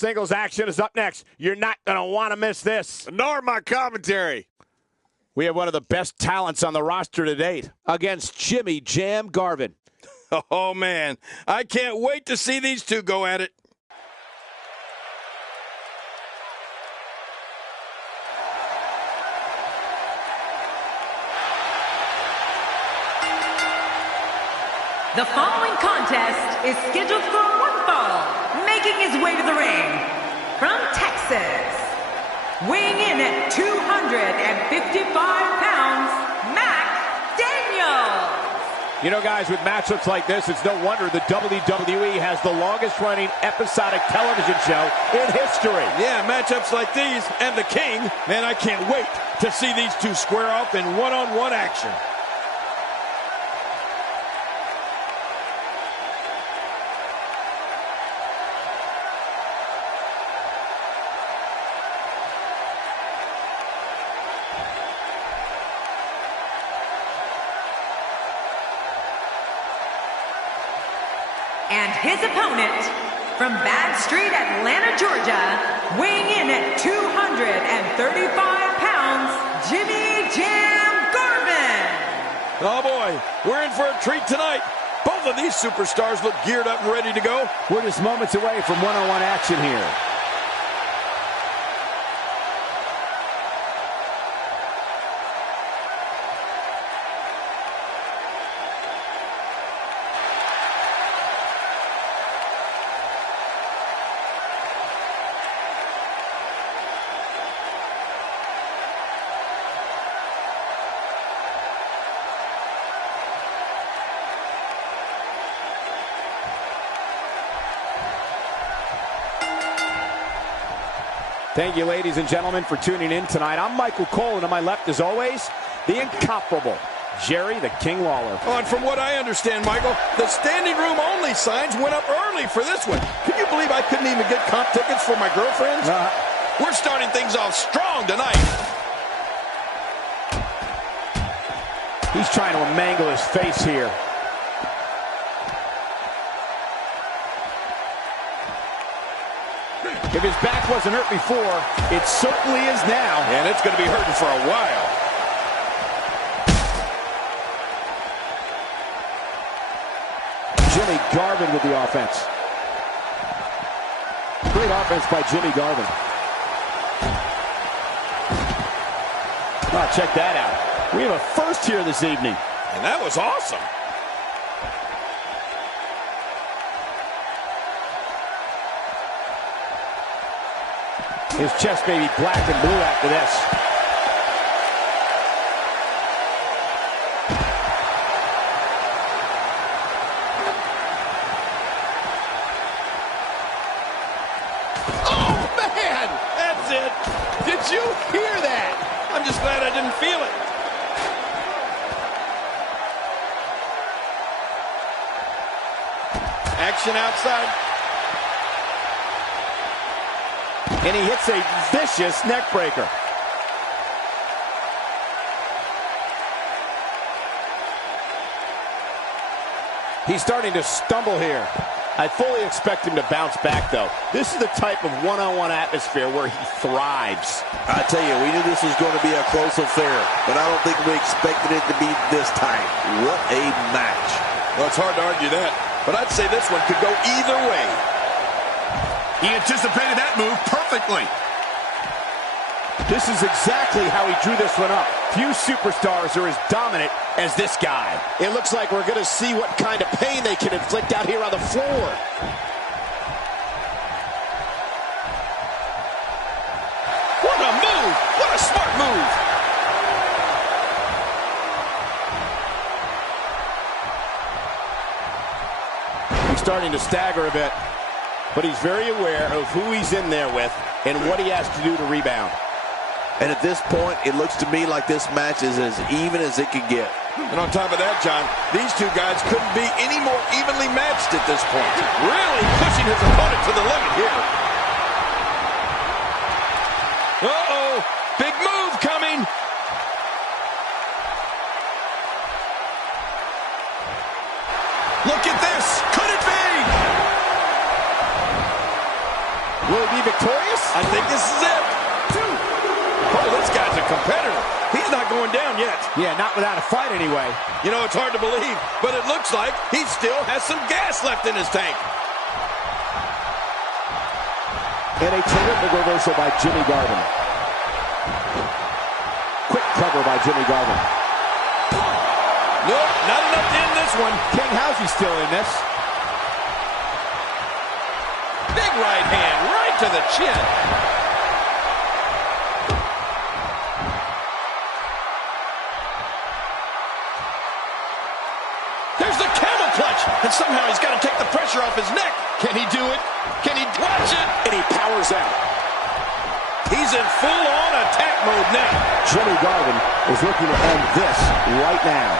Singles action is up next. You're not going to want to miss this. Nor my commentary. We have one of the best talents on the roster to date against Jimmy Jam Garvin. Oh, man. I can't wait to see these two go at it. The following contest is scheduled for one fall, making his way to the ring from Texas, weighing in at 255 pounds, McDaniel. You know, guys, with matchups like this, it's no wonder the WWE has the longest-running episodic television show in history. Yeah, matchups like these and the King, man, I can't wait to see these two square off in one-on-one action. And his opponent, from Bad Street, Atlanta, Georgia, weighing in at 235 pounds, Jimmy Jam Garvin. Oh boy, we're in for a treat tonight. Both of these superstars look geared up and ready to go. We're just moments away from one-on-one action here. Thank you, ladies and gentlemen, for tuning in tonight. I'm Michael Cole, and to my left, as always, the incomparable Jerry the King Lawler. Oh, and from what I understand, Michael, the standing room only signs went up early for this one. Can you believe I couldn't even get comp tickets for my girlfriends? We're starting things off strong tonight. He's trying to mangle his face here. If his back wasn't hurt before, it certainly is now. And it's going to be hurting for a while. Jimmy Garvin with the offense. Great offense by Jimmy Garvin. Oh, check that out. We have a first here this evening. And that was awesome. His chest may be black and blue after this. Oh, man! That's it. Did you hear that? I'm just glad I didn't feel it. Action outside. And he hits a vicious neck breaker. He's starting to stumble here. I fully expect him to bounce back, though. This is the type of one-on-one atmosphere where he thrives. I tell you, we knew this was going to be a close affair, but I don't think we expected it to be this tight. What a match. Well, it's hard to argue that, but I'd say this one could go either way. He anticipated that move perfectly. This is exactly how he drew this one up. Few superstars are as dominant as this guy. It looks like we're going to see what kind of pain they can inflict out here on the floor. What a move! What a smart move! He's starting to stagger a bit, but he's very aware of who he's in there with and what he has to do to rebound. And at this point, it looks to me like this match is as even as it can get. And on top of that, John, these two guys couldn't be any more evenly matched at this point. Really pushing his opponent to the limit here. Uh-oh, big move coming. Look at this, could it be? Will he be victorious? I think this is it. Oh, this guy's a competitor. He's not going down yet. Yeah, not without a fight anyway. You know, it's hard to believe, but it looks like he still has some gas left in his tank. And a terrific reversal by Jimmy Garvin. Quick cover by Jimmy Garvin. Nope, not enough to end this one. King, how's he still in this? Big right hand right to the chin. There's the camel clutch, and somehow he's got to take the pressure off his neck. Can he do it? Can he watch it? And he powers out. He's in full-on attack mode now. Jimmy Garvin is looking to end this right now.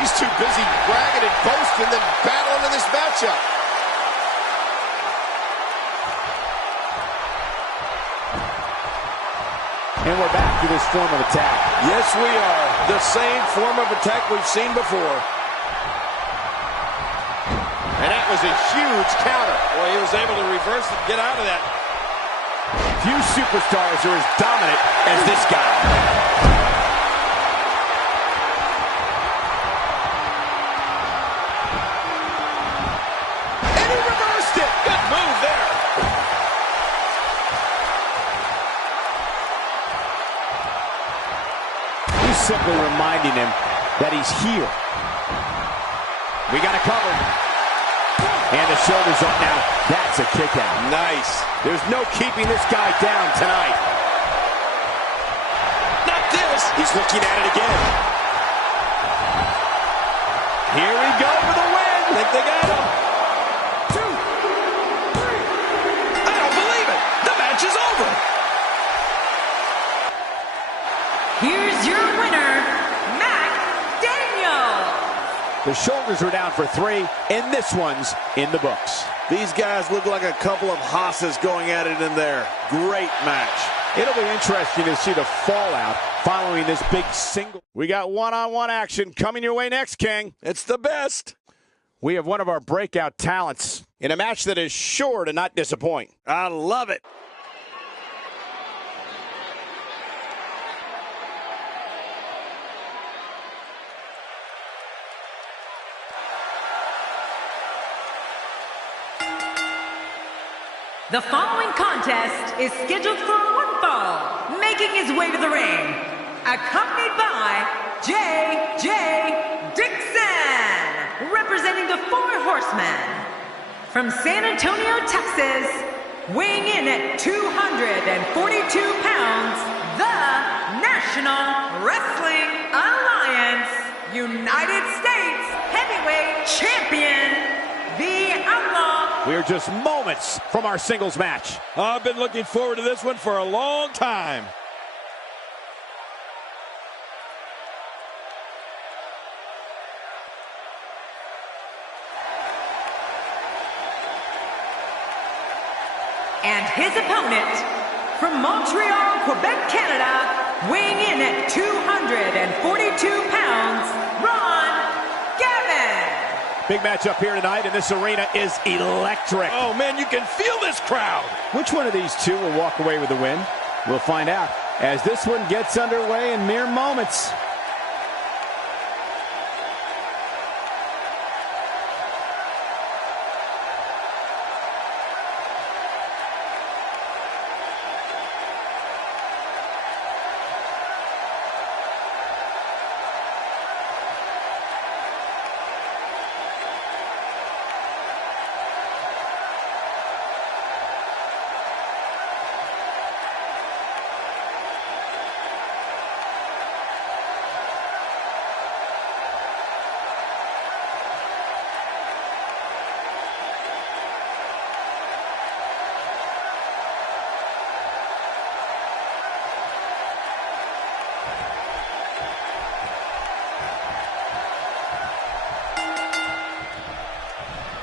He's too busy bragging and boasting than battling in this matchup. And we're back to this form of attack. Yes, we are. The same form of attack we've seen before. And that was a huge counter. Boy, he was able to reverse it and get out of that. Few superstars are as dominant as this guy. And he reversed it. Good move there. He's simply reminding him that he's here. We got it covered. And the shoulders up now. That's a kick out. Nice. There's no keeping this guy down tonight. Not this. He's looking at it again. Here we go for the win. I think they got him. 2, 3. I don't believe it. The match is over. Here's your winner, McDaniel. The shoulders are down for 3, and this one's in the books. These guys look like a couple of hosses going at it in there. Great match. It'll be interesting to see the fallout following this big single. We got one-on-one action coming your way next, King. It's the best. We have one of our breakout talents In a match that is sure to not disappoint. I love it. The following contest is scheduled for one fall, making his way to the ring, accompanied by J.J. Dixon, representing the 4 Horsemen. From San Antonio, Texas, weighing in at 242 pounds, the National Wrestling Alliance United States Heavyweight Champion, the Outlaw. We're just moments from our singles match. I've been looking forward to this one for a long time. And his opponent, from Montreal, Quebec, Canada, weighing in at 242 pounds, Garvin. Big match up here tonight, and this arena is electric. Oh, man, you can feel this crowd. Which one of these two will walk away with the win? We'll find out as this one gets underway in mere moments.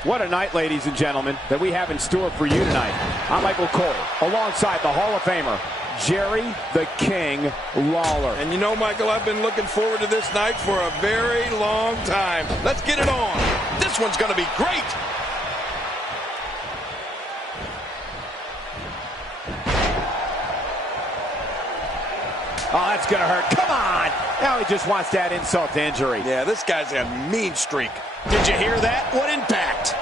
What a night, ladies and gentlemen, that we have in store for you tonight. I'm Michael Cole, alongside the Hall of Famer, Jerry the King Lawler. And you know, Michael, I've been looking forward to this night for a very long time. Let's get it on. This one's going to be great. that's going to hurt. Come on. Now he just wants that insult to injury. Yeah, this guy's got a mean streak. Did you hear that? What impact?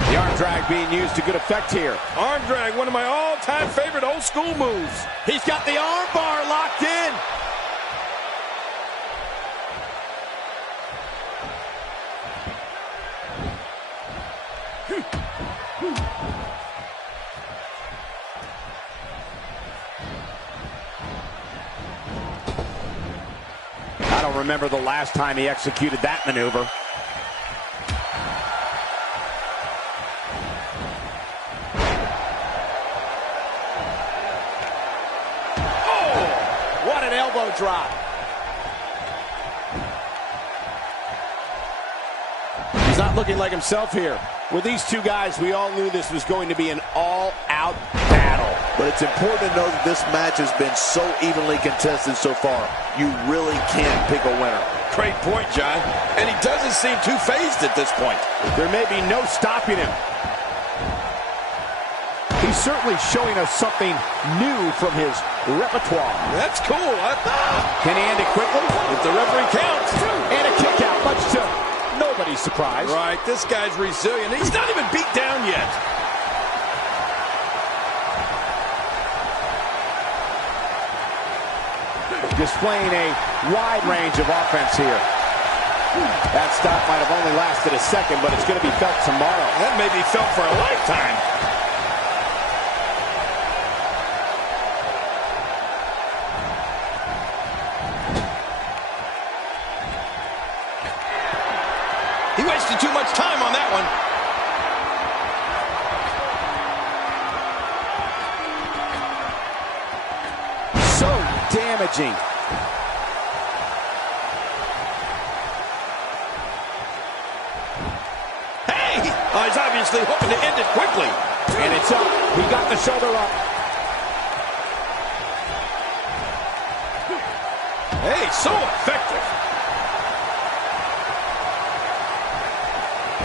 The arm drag being used to good effect here. Arm drag, one of my all-time favorite old school moves. He's got the arm bar locked in. I don't remember the last time he executed that maneuver. Elbow drop. He's not looking like himself here. With these two guys, we all knew this was going to be an all-out battle. But it's important to know that this match has been so evenly contested so far. You really can't pick a winner. Great point, John. And he doesn't seem too phased at this point. There may be no stopping him. He's certainly showing us something new from his repertoire. That's cool. Can he end it quickly? If the referee counts. And a kick out, much to nobody's surprise. Right, this guy's resilient. He's not even beat down yet. Displaying a wide range of offense here. That stop might have only lasted a second, but it's going to be felt tomorrow. That may be felt for a lifetime. He wasted too much time on that one. So damaging. Hey! Oh, he's obviously hoping to end it quickly. And it's up. He got the shoulder up. Hey, so effective.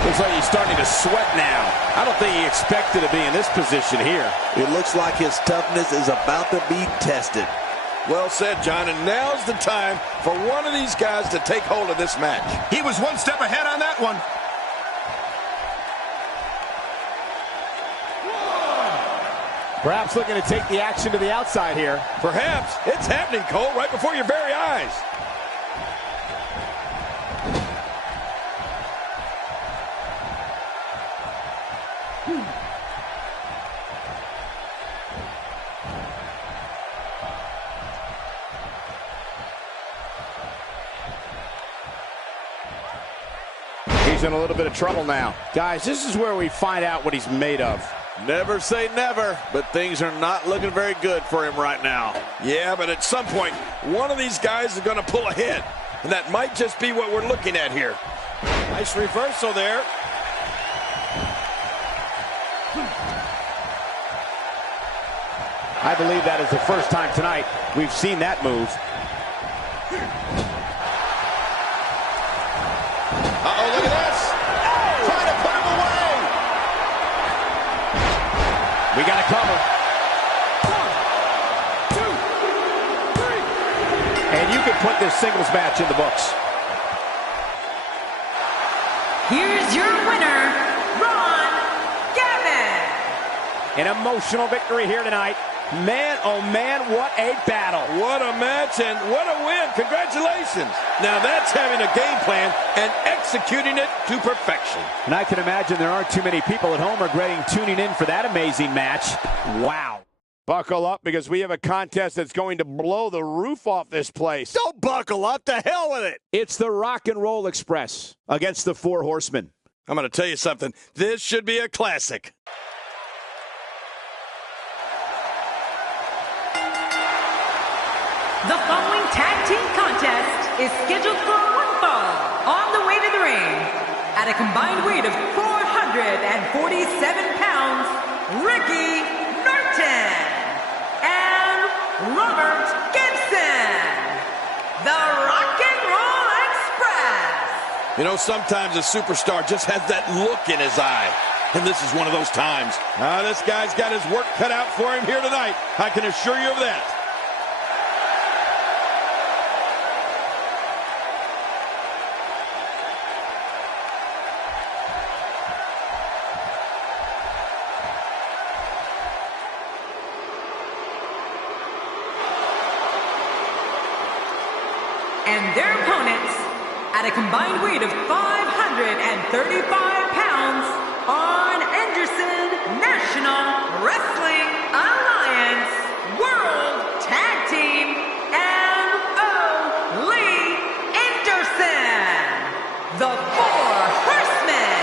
Looks like he's starting to sweat now. I don't think he expected to be in this position here. It looks like his toughness is about to be tested. Well said, John, and now's the time for one of these guys to take hold of this match. He was one step ahead on that one. Perhaps looking to take the action to the outside here. Perhaps. It's happening, Cole, right before your very eyes. He's in a little bit of trouble now. Guys, this is where we find out what he's made of. Never say never, but things are not looking very good for him right now. Yeah, but at some point, one of these guys is going to pull ahead. And that might just be what we're looking at here. Nice reversal there. I believe that is the first time tonight we've seen that move. Uh-oh, look at this. Oh! Trying to put him away. We got to cover. 1, 2, 3. And you can put this singles match in the books. Here's your winner, Garvin. An emotional victory here tonight. Man, oh man, what a battle. What a match and what a win. Congratulations. Now that's having a game plan and executing it to perfection. And I can imagine there aren't too many people at home regretting tuning in for that amazing match. Wow. Buckle up because we have a contest that's going to blow the roof off this place. Don't buckle up. To hell with it. It's the Rock and Roll Express against the Four Horsemen. I'm going to tell you something. This should be a classic. The following tag team contest is scheduled for one fall. On the way to the ring, at a combined weight of 447 pounds, Ricky Norton and Robert Gibson, the Rock and Roll Express. You know, sometimes a superstar just has that look in his eye. And this is one of those times. This guy's got his work cut out for him here tonight. I can assure you of that. And their opponents, at a combined weight of 535 pounds, on Anderson National Wrestling Alliance World Tag Team, M.O. Lee Anderson, the Four Horsemen.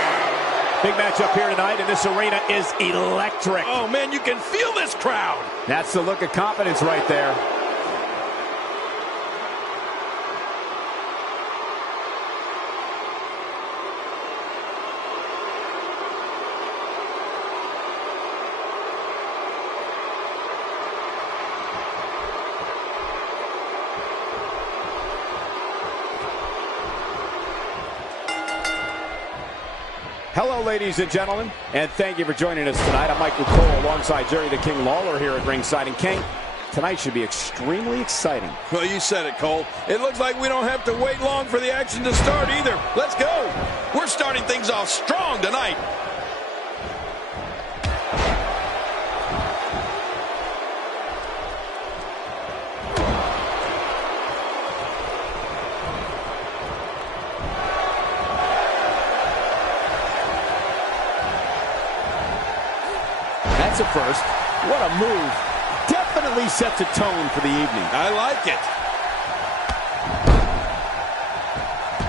Big matchup here tonight, and this arena is electric. Oh, man, you can feel this crowd. That's the look of confidence right there. Hello, ladies and gentlemen, and thank you for joining us tonight. I'm Michael Cole alongside Jerry the King Lawler here at ringside. And King, tonight should be extremely exciting. Well, you said it, Cole. It looks like we don't have to wait long for the action to start either. Let's go. We're starting things off strong tonight. That's a first. What a move. Definitely sets a tone for the evening. I like it.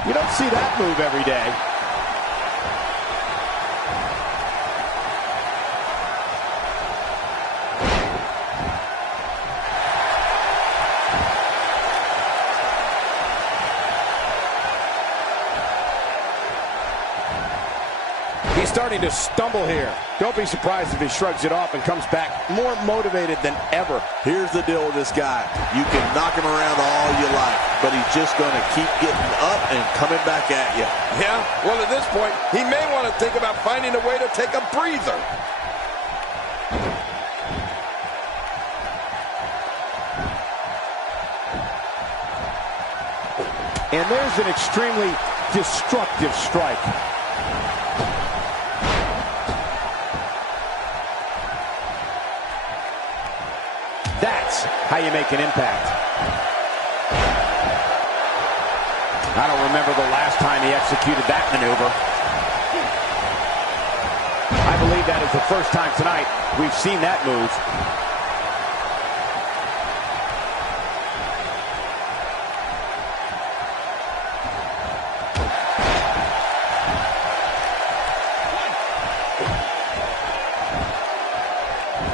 You don't see that move every day. He's starting to stumble here. Don't be surprised if he shrugs it off and comes back more motivated than ever. Here's the deal with this guy. You can knock him around all you like, but he's just going to keep getting up and coming back at you. Yeah, well, at this point, he may want to think about finding a way to take a breather. And there's an extremely destructive strike. That's how you make an impact. I don't remember the last time he executed that maneuver. I believe that is the first time tonight we've seen that move.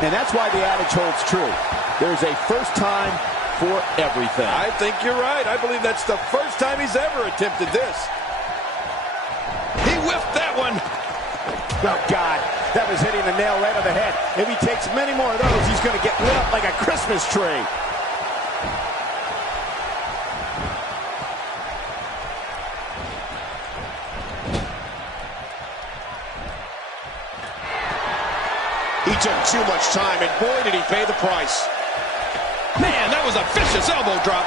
And that's why the adage holds true. There's a first time for everything. I think you're right. I believe that's the first time he's ever attempted this. He whiffed that one. Oh, God. That was hitting the nail right on the head. If he takes many more of those, he's going to get lit up like a Christmas tree. He took too much time, and boy, did he pay the price. Man, that was a vicious elbow drop.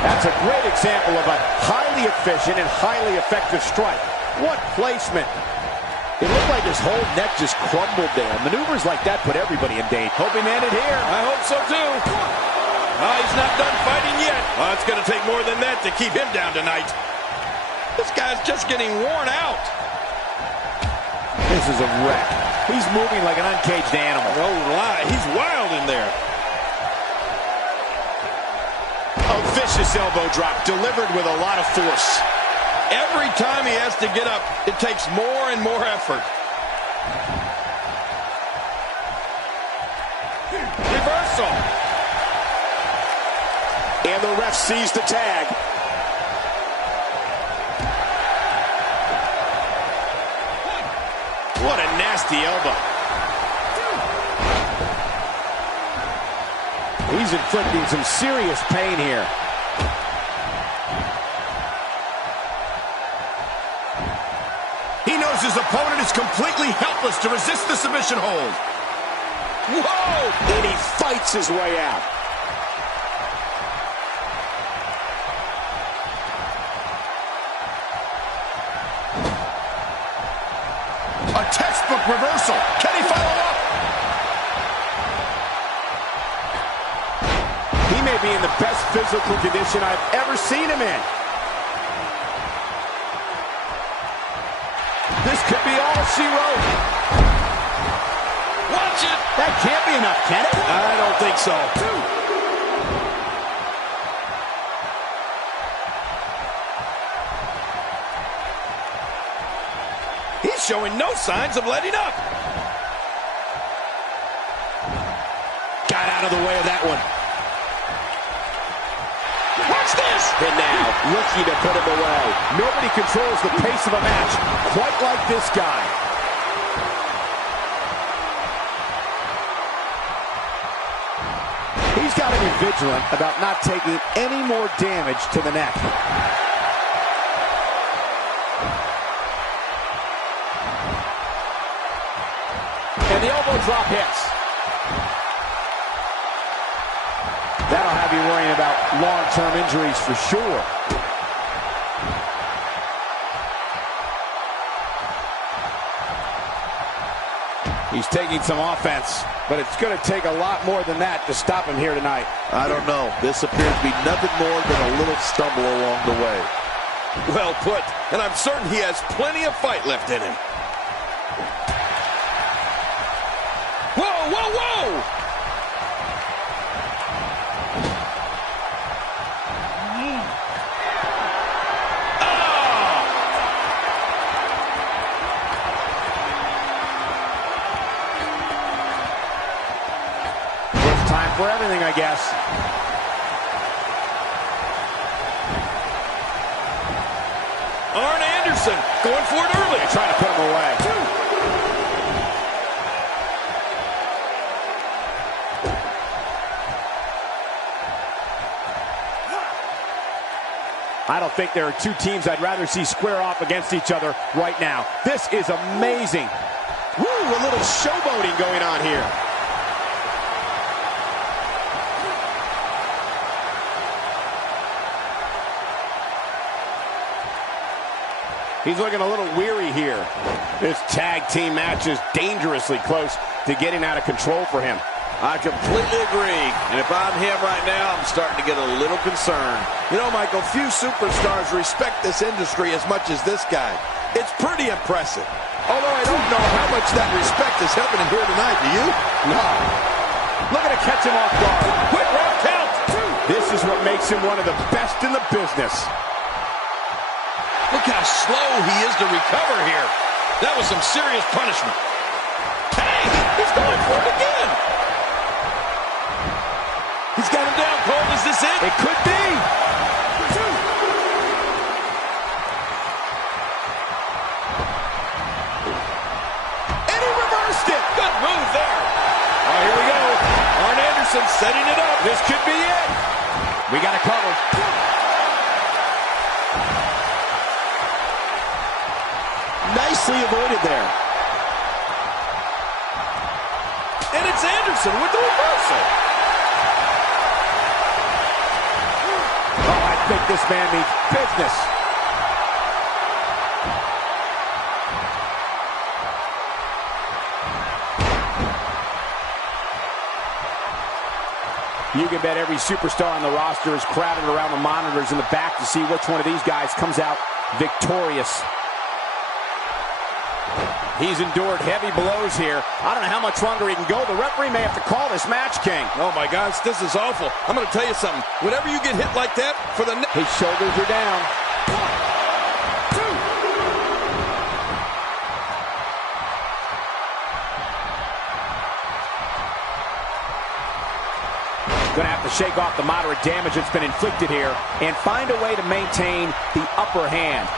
That's a great example of a highly efficient and highly effective strike. What placement. It looked like his whole neck just crumbled there. Maneuvers like that put everybody in danger. Hope he landed here. I hope so, too. Oh, he's not done fighting yet. Oh, it's going to take more than that to keep him down tonight. This guy's just getting worn out. This is a wreck. He's moving like an uncaged animal. No lie, he's wild in there. A vicious elbow drop delivered with a lot of force. Every time he has to get up, it takes more and more effort. Reversal. And the ref sees the tag. What a nasty elbow. He's inflicting some serious pain here. He knows his opponent is completely helpless to resist the submission hold. Whoa! And he fights his way out. A textbook reversal. Can he follow up? He may be in the best physical condition I've ever seen him in. This could be all she wrote. Watch it. That can't be enough, can it? I don't think so. He's showing no signs of letting up. Got out of the way of that one. Watch this. And now, looking to put him away. Nobody controls the pace of a match quite like this guy. He's got to be vigilant about not taking any more damage to the neck. And the elbow drop hits. That'll have you worrying about long-term injuries for sure. He's taking some offense, but it's going to take a lot more than that to stop him here tonight. I don't know. This appears to be nothing more than a little stumble along the way. Well put, and I'm certain he has plenty of fight left in him. Whoa, whoa, whoa! For everything, I guess. Arn Anderson going for it early. Trying to put him away. I don't think there are two teams I'd rather see square off against each other right now. This is amazing. Woo, a little showboating going on here. He's looking a little weary here. This tag team match is dangerously close to getting out of control for him. I completely agree. And if I'm him right now, I'm starting to get a little concerned. You know, Michael, few superstars respect this industry as much as this guy. It's pretty impressive. Although I don't know how much that respect is helping him here tonight, do you? No. Looking to catch him off guard. Quick ref count. This is what makes him one of the best in the business. Look how slow he is to recover here. That was some serious punishment. Hey, he's going for it again. He's got him down, Cole. Is this it? It could be. And he reversed it. Good move there. Oh, here we go. Arn Anderson setting it up. This could be it. We got to cover. Nicely avoided there. And it's Anderson with the reversal. Oh, I think this man means business. You can bet every superstar on the roster is crowded around the monitors in the back to see which one of these guys comes out victorious. He's endured heavy blows here. I don't know how much longer he can go. The referee may have to call this match, King. Oh, my gosh, this is awful. I'm going to tell you something. Whenever you get hit like that, for the his shoulders are down. 1, 2. Going to have to shake off the moderate damage that's been inflicted here and find a way to maintain the upper hand.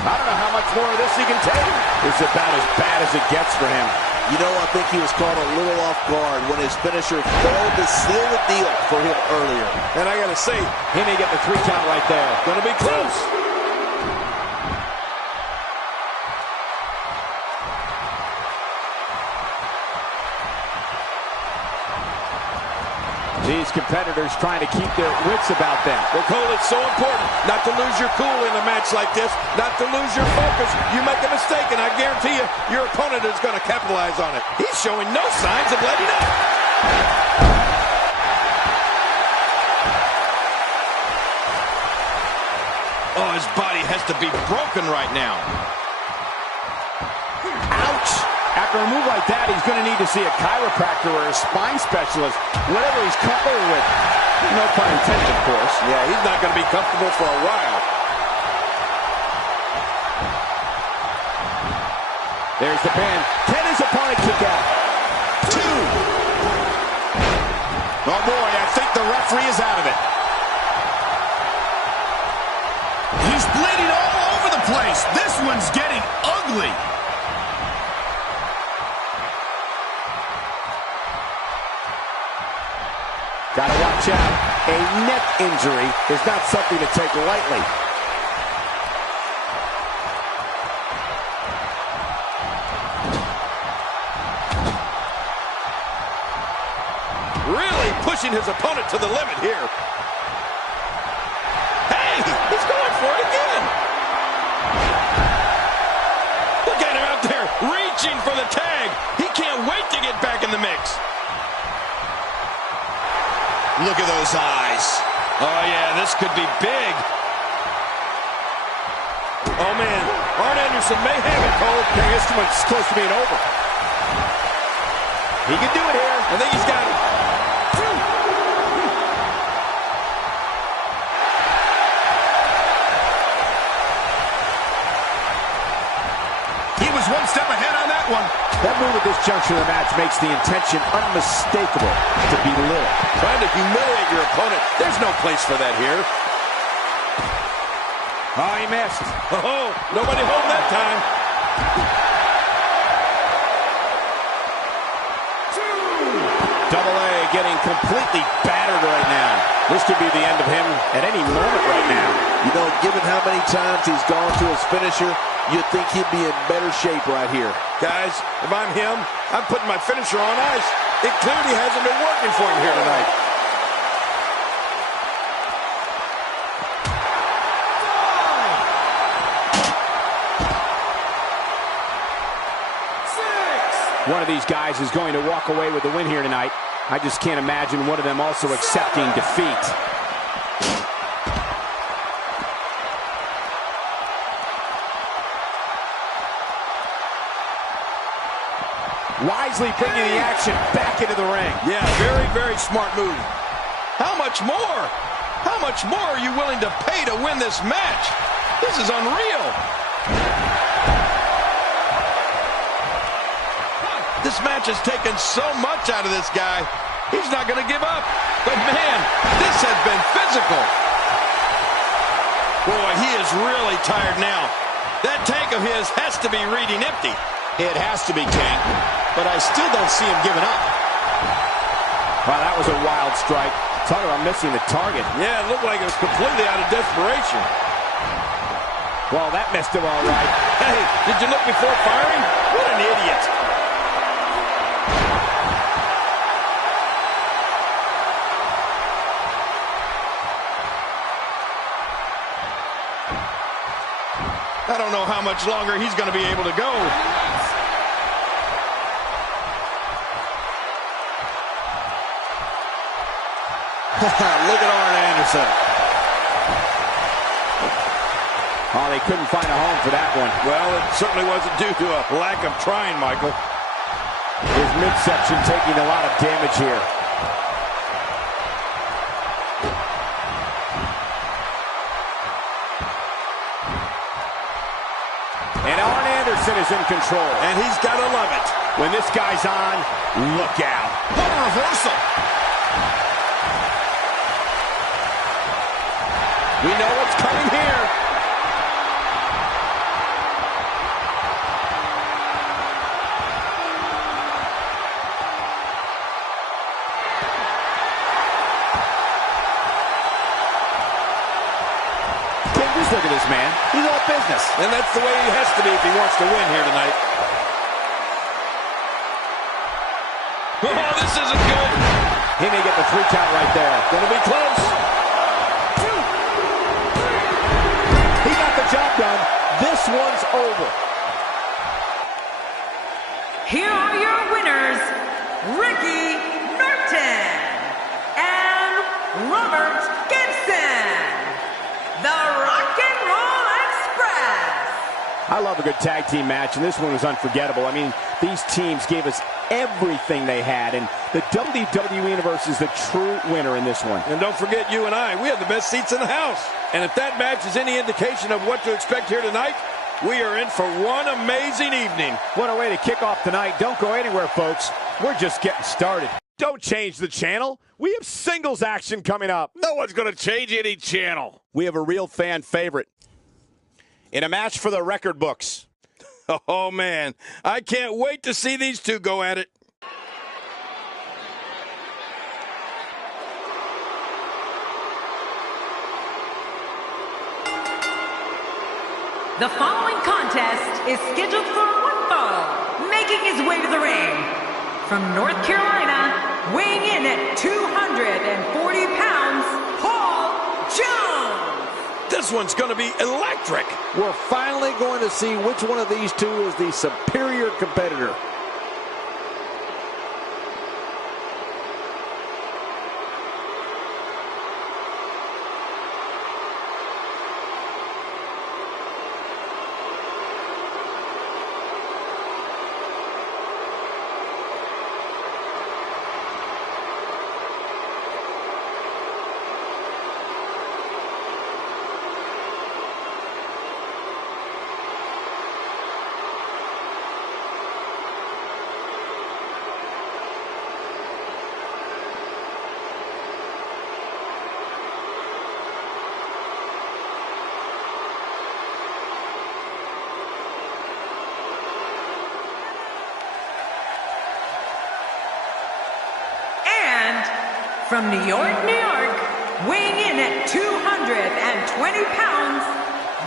I don't know how much more of this he can take. It's about as bad as it gets for him. You know, I think he was caught a little off guard when his finisher failed to seal the deal for him earlier. And I got to say, he may get the 3 count right there. Going to be close. These competitors trying to keep their wits about them. Well, Cole, it's so important not to lose your cool in a match like this, not to lose your focus. You make a mistake, and I guarantee you, your opponent is going to capitalize on it. He's showing no signs of letting up. Oh, his body has to be broken right now. Ouch! After a move like that, he's going to need to see a chiropractor or a spine specialist, whatever he's comfortable with. No pun intended, of course. Yeah, he's not going to be comfortable for a while. There's the pin. Can his opponent kick out? 2. Oh, boy, I think the referee is out of it. He's bleeding all over the place. This one's getting ugly. Gotta watch out. A neck injury is not something to take lightly. Really pushing his opponent to the limit here. Hey, he's going for it again. Look at him out there, reaching for the tag. He can't wait to get back in the mix. Look at those eyes. Oh, yeah, this could be big. Oh, man, Arn Anderson may have it, Cole. Okay, this one's close to being over. He can do it here. I think he's got it. He was one step ahead on that one. That move at this juncture of the match makes the intention unmistakable to belittle. Trying to humiliate your opponent. There's no place for that here. Oh, he missed. Oh, nobody home that time. 2. Double A getting completely battered right now. This could be the end of him at any moment right now. You know, given how many times he's gone to his finisher, you'd think he'd be in better shape right here. Guys, if I'm him, I'm putting my finisher on ice. It clearly hasn't been working for him here tonight. One of these guys is going to walk away with the win here tonight. I just can't imagine one of them also accepting defeat. Wisely bringing the action back into the ring. Yeah, very, very smart move. How much more? How much more are you willing to pay to win this match? This is unreal. This match has taken so much out of this guy. He's not going to give up. But, man, this has been physical. Boy, he is really tired now. That tank of his has to be reading empty. It has to be, King. But I still don't see him giving up. Wow, that was a wild strike. Talk about missing the target. Yeah, it looked like it was completely out of desperation. Well, that missed him all right. Hey, did you look before firing? What an idiot. I don't know how much longer he's going to be able to go. Look at Arn Anderson. Oh, they couldn't find a home for that one. Well, it certainly wasn't due to a lack of trying, Michael. His midsection taking a lot of damage here. And Arn Anderson is in control. And he's got to love it. When this guy's on, look out. What a reversal. We know what's coming here. Just look at this man. He's all business. And that's the way he has to be if he wants to win here tonight. Oh, this isn't good. He may get the 3 count right there. Gonna be close. 2. He got the job done. This one's over. Here are your winners, Ricky Norton and Robert Gibson. The Rock and Roll Express. I love a good tag team match, and this one was unforgettable. I mean, these teams gave us everything they had, and the WWE Universe is the true winner in this one. And don't forget, you and I, we have the best seats in the house. And if that match is any indication of what to expect here tonight, we are in for one amazing evening. What a way to kick off tonight. Don't go anywhere, folks. We're just getting started. Don't change the channel. We have singles action coming up. No one's going to change any channel. We have a real fan favorite in a match for the record books. Oh, man. I can't wait to see these two go at it. The following contest is scheduled for one fall, making his way to the ring. From North Carolina, weighing in at 240 pounds, Paul Jones. This one's going to be electric. We're finally going to see which one of these two is the superior competitor. From New York, New York, weighing in at 220 pounds,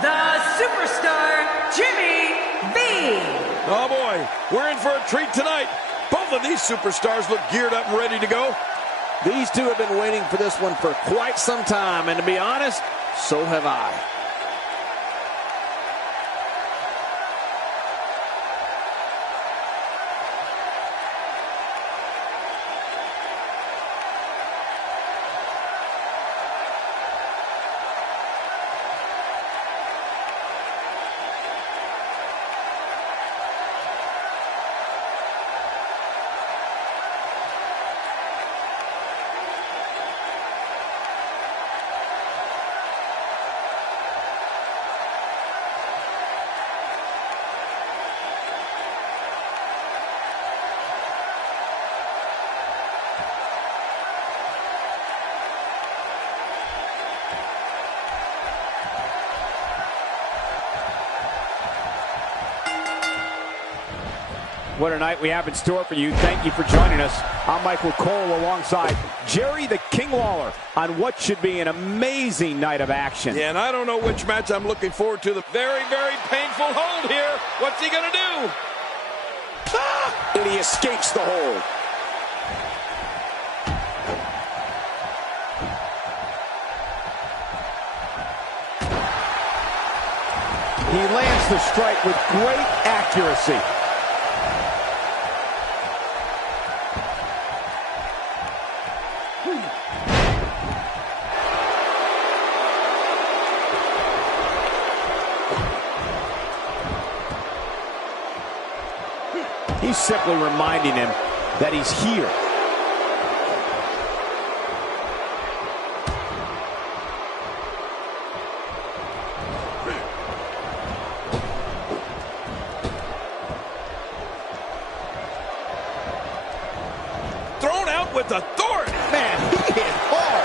the superstar, Jimmy B. Oh, boy. We're in for a treat tonight. Both of these superstars look geared up and ready to go. These two have been waiting for this one for quite some time, and to be honest, so have I. What a night we have in store for you. Thank you for joining us. I'm Michael Cole alongside Jerry the King Lawler on what should be an amazing night of action. Yeah, and I don't know which match I'm looking forward to. The very, very painful hold here. What's he going to do? Ah! And he escapes the hold. He lands the strike with great accuracy. simply reminding him that he's here. Thrown out with authority. Man, he hit hard.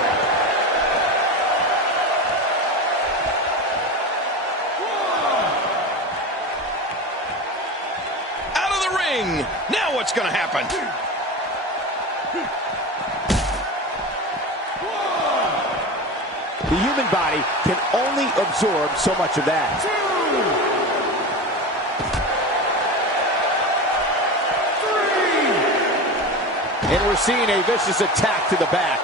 Out of the ring. Now what's going to happen? The human body can only absorb so much of that. And we're seeing a vicious attack to the back.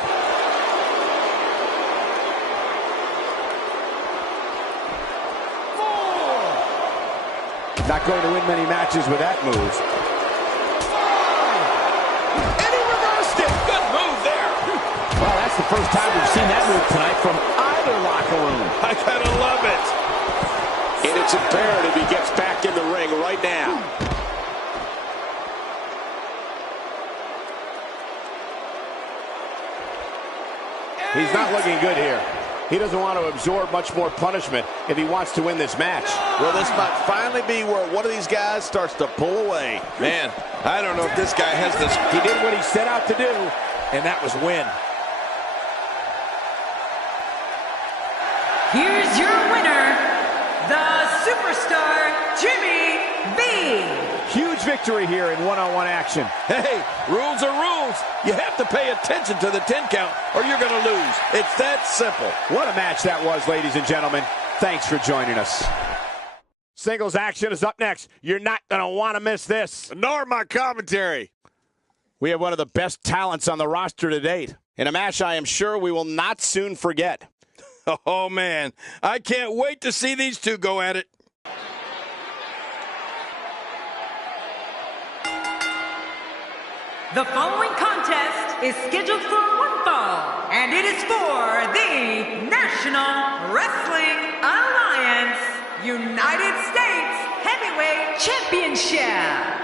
Not going to win many matches with that move. And he reversed it. Good move there. Well, that's the first time we've seen that move tonight from either locker room. I gotta love it. And it's imperative he gets back in the ring right now. He's not looking good here. He doesn't want to absorb much more punishment if he wants to win this match. Well, this might finally be where one of these guys starts to pull away. Man, I don't know if this guy has this. He did what he set out to do, and that was win. Here's your winner, the Superstar Jimmy B. Huge victory here in one-on-one action. Hey, rules are rules. You have to pay attention to the 10 count or you're going to lose. It's that simple. What a match that was, ladies and gentlemen. Thanks for joining us. Singles action is up next. You're not going to want to miss this. Nor my commentary. We have one of the best talents on the roster to date, in a match I am sure we will not soon forget. Oh, man. I can't wait to see these two go at it. The following contest is scheduled for one fall, and it is for the National Wrestling Alliance United States Heavyweight Championship.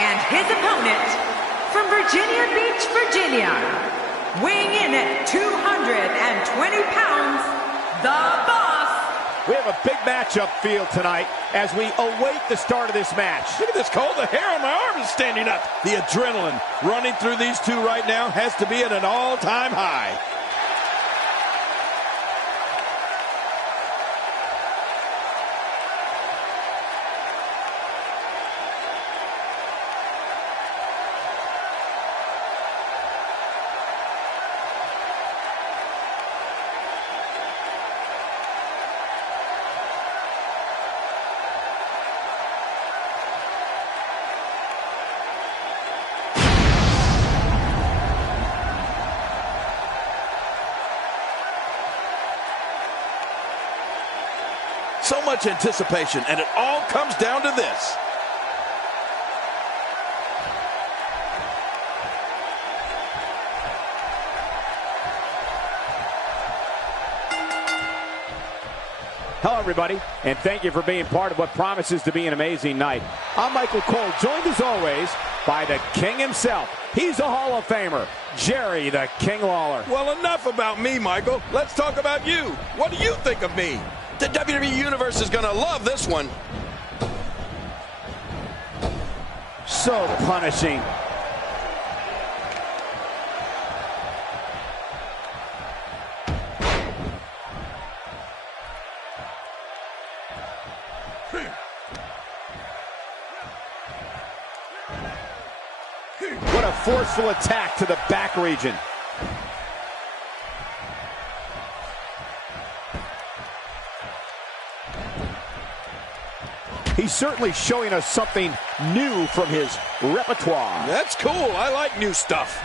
And his opponent, from Virginia Beach, Virginia, weighing in at 220 pounds, the Boss. We have a big matchup field tonight as we await the start of this match. Look at this, Cole. The hair on my arm is standing up. The adrenaline running through these two right now has to be at an all-time high. So much anticipation, and it all comes down to this. Hello, everybody, and thank you for being part of what promises to be an amazing night. I'm Michael Cole, joined as always by the King himself. He's a Hall of Famer, Jerry the King Lawler. Well, enough about me, Michael. Let's talk about you. What do you think of me? The WWE Universe is going to love this one. So punishing. What a forceful attack to the back region. He's certainly showing us something new from his repertoire. That's cool. I like new stuff.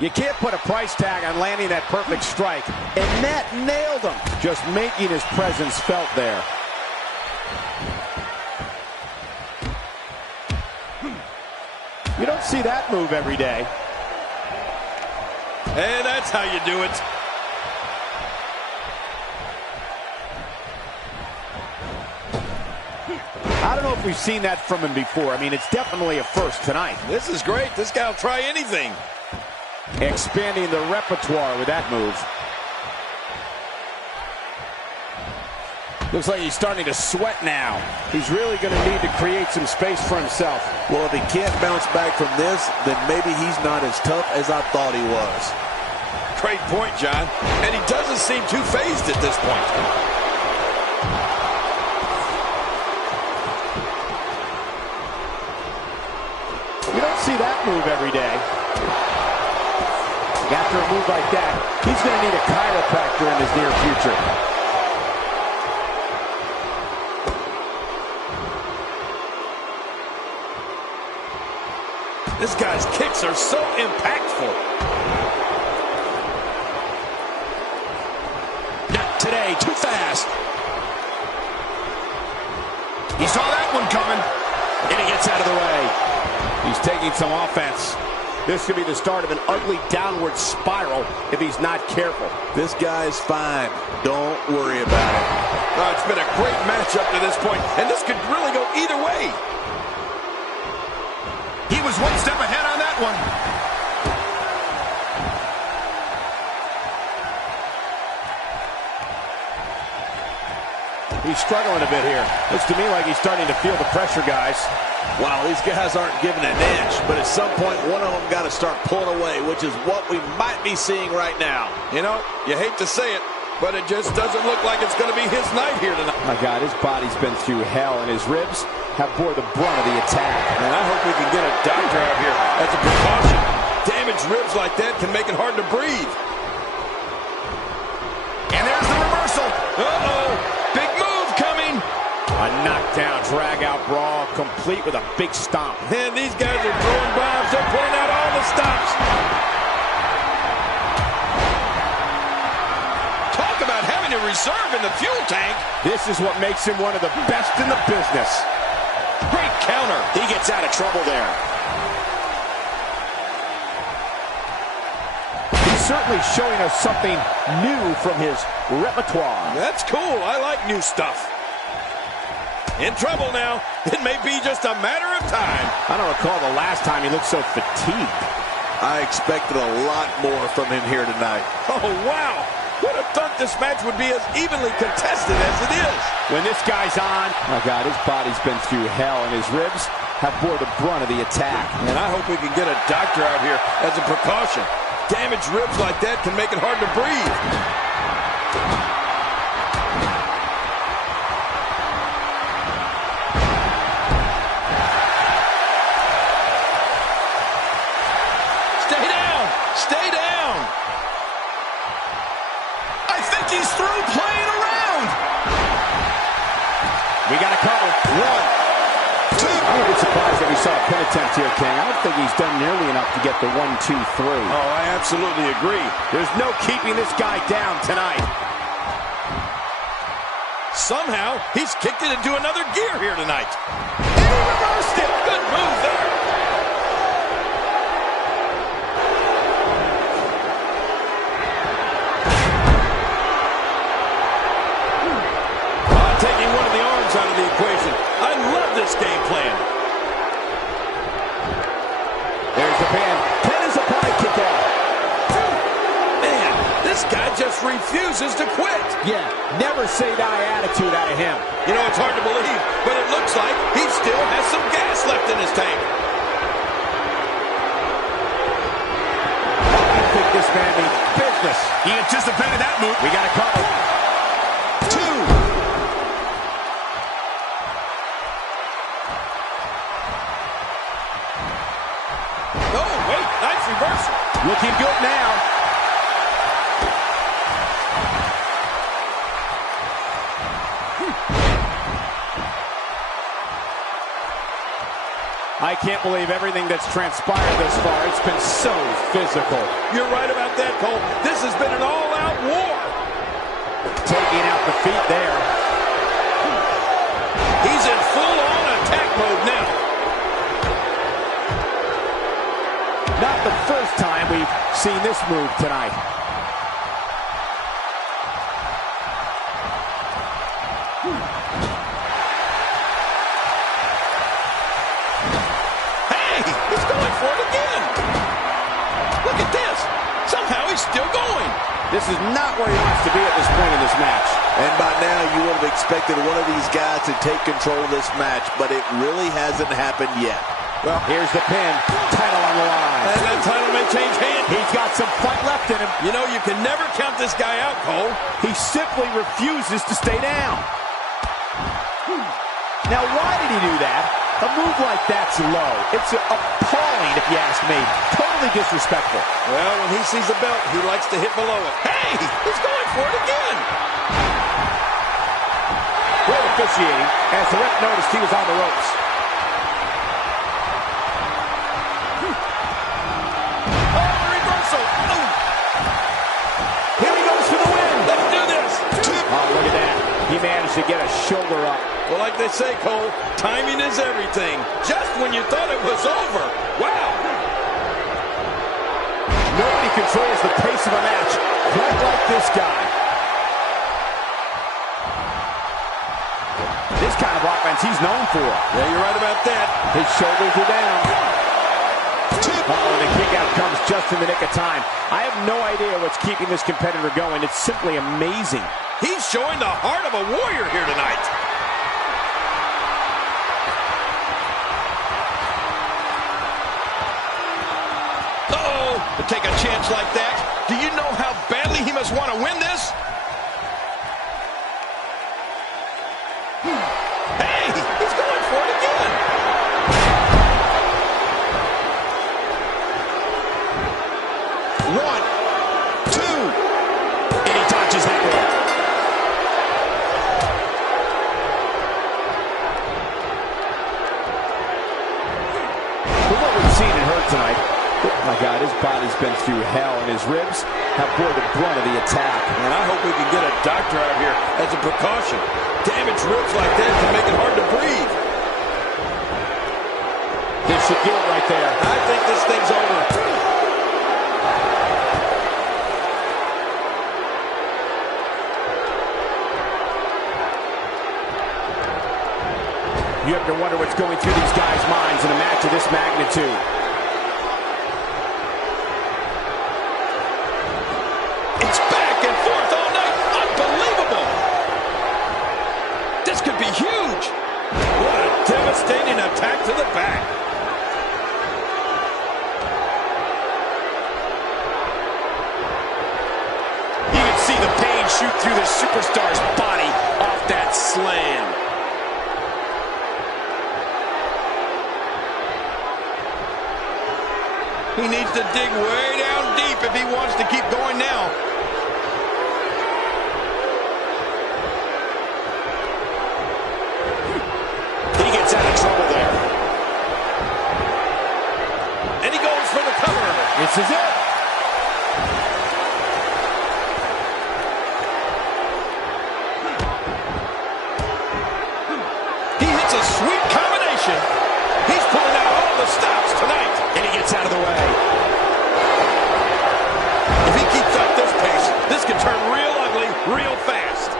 You can't put a price tag on landing that perfect strike, and that nailed him, just making his presence felt there. You don't see that move every day. And that's how you do it. I don't know if we've seen that from him before. I mean, it's definitely a first tonight. This is great. This guy will try anything. Expanding the repertoire with that move. Looks like he's starting to sweat now. He's really going to need to create some space for himself. Well, if he can't bounce back from this, then maybe he's not as tough as I thought he was. Great point, John. And he doesn't seem too phased at this point. You don't see that move every day. After a move like that, he's going to need a chiropractor in his near future. This guy's kicks are so impactful. Not today, too fast. He saw that one coming, and he gets out of the way. He's taking some offense. This could be the start of an ugly downward spiral if he's not careful. This guy's fine. Don't worry about it. Oh, it's been a great match up to this point, and this could really go either way. He was one step ahead on that one. He's struggling a bit here. Looks to me like he's starting to feel the pressure, guys. Wow, these guys aren't giving an inch, but at some point, one of them got to start pulling away, which is what we might be seeing right now. You know, you hate to say it, but it just doesn't look like it's going to be his night here tonight. My God, his body's been through hell, and his ribs have bore the brunt of the attack. And I hope we can get a doctor out here as a precaution. Damaged ribs like that can make it hard to breathe. And there's the reversal. Uh-oh, big move coming. A knockdown, drag-out brawl, complete with a big stomp. And these guys are throwing bombs. They're pulling out all the stops. Talk about having a reserve in the fuel tank. This is what makes him one of the best in the business. Great counter. He gets out of trouble there. He's certainly showing us something new from his repertoire. That's cool. I like new stuff. In trouble now. It may be just a matter of time. I don't recall the last time he looked so fatigued. I expected a lot more from him here tonight. Oh, wow. Would have thought this match would be as evenly contested as it is. When this guy's on, my God, his body's been through hell, and his ribs have bore the brunt of the attack. And I hope we can get a doctor out here as a precaution. Damaged ribs like that can make it hard to breathe. Stay down! Stay down! I think he's through playing around. We got a cover. 1, 2. I would be surprised if we saw a pin attempt here, King. I don't think he's done nearly enough to get the 1, 2, 3. Oh, I absolutely agree. There's no keeping this guy down tonight. Somehow, he's kicked it into another gear here tonight. And he reversed it. Good move there. Taking one of the arms out of the equation. I love this game plan. There's the pin. Pin is upon just refuses to quit. Yeah, never say die attitude out of him. You know, it's hard to believe, but it looks like he still has some gas left in his tank. I think this man means business. He anticipated that move. We got to cover. 2. Oh, wait, nice reversal. Looking good now. I can't believe everything that's transpired thus far. It's been so physical. You're right about that, Cole. This has been an all-out war. Taking out the feet there. He's in full-on attack mode now. Not the first time we've seen this move tonight. He's going for it again. Look at this. Somehow he's still going. This is not where he wants to be at this point in this match. And by now, you would have expected one of these guys to take control of this match, but it really hasn't happened yet. Well, here's the pin. Title on the line. And that title may change hands. He's got some fight left in him. You know, you can never count this guy out, Cole. He simply refuses to stay down. Now, why did he do that? A move like that's low. It's appalling, if you ask me. Totally disrespectful. Well, when he sees a belt, he likes to hit below it. Hey, he's going for it again. Great officiating, as the ref noticed he was on the ropes. Oh, the reversal. Oh. Here he goes for the win. Let's do this. Oh, look at that. He managed to get a shoulder up. Well, like they say, Cole, timing is everything. Just when you thought it was over. Wow. Nobody controls the pace of a match quite like this guy. This kind of offense he's known for. Yeah, you're right about that. His shoulders are down. Oh, and the kick out comes just in the nick of time. I have no idea what's keeping this competitor going. It's simply amazing. He's showing the heart of a warrior here tonight. To take a chance like that, do you know how badly he must want to win this? Hey, he's going for it again. One, two, and he touches that one. From what we've seen and heard tonight, oh my God, his body's been through hell, and his ribs have bore the brunt of the attack. And I hope we can get a doctor out here as a precaution. Damaged ribs like that can make it hard to breathe. This should do it right there. I think this thing's over. You have to wonder what's going through these guys' minds in a match of this magnitude. It's back and forth all night. Unbelievable. This could be huge. What a devastating attack to the back. You can see the pain shoot through the superstar's body off that slam. He needs to dig way down deep if he wants to keep going now. He gets out of trouble there. And he goes for the cover. This is it. He hits a sweet combination. He's pulling out all the stops tonight. And he gets out of the way. If he keeps up this pace, this can turn real ugly real fast.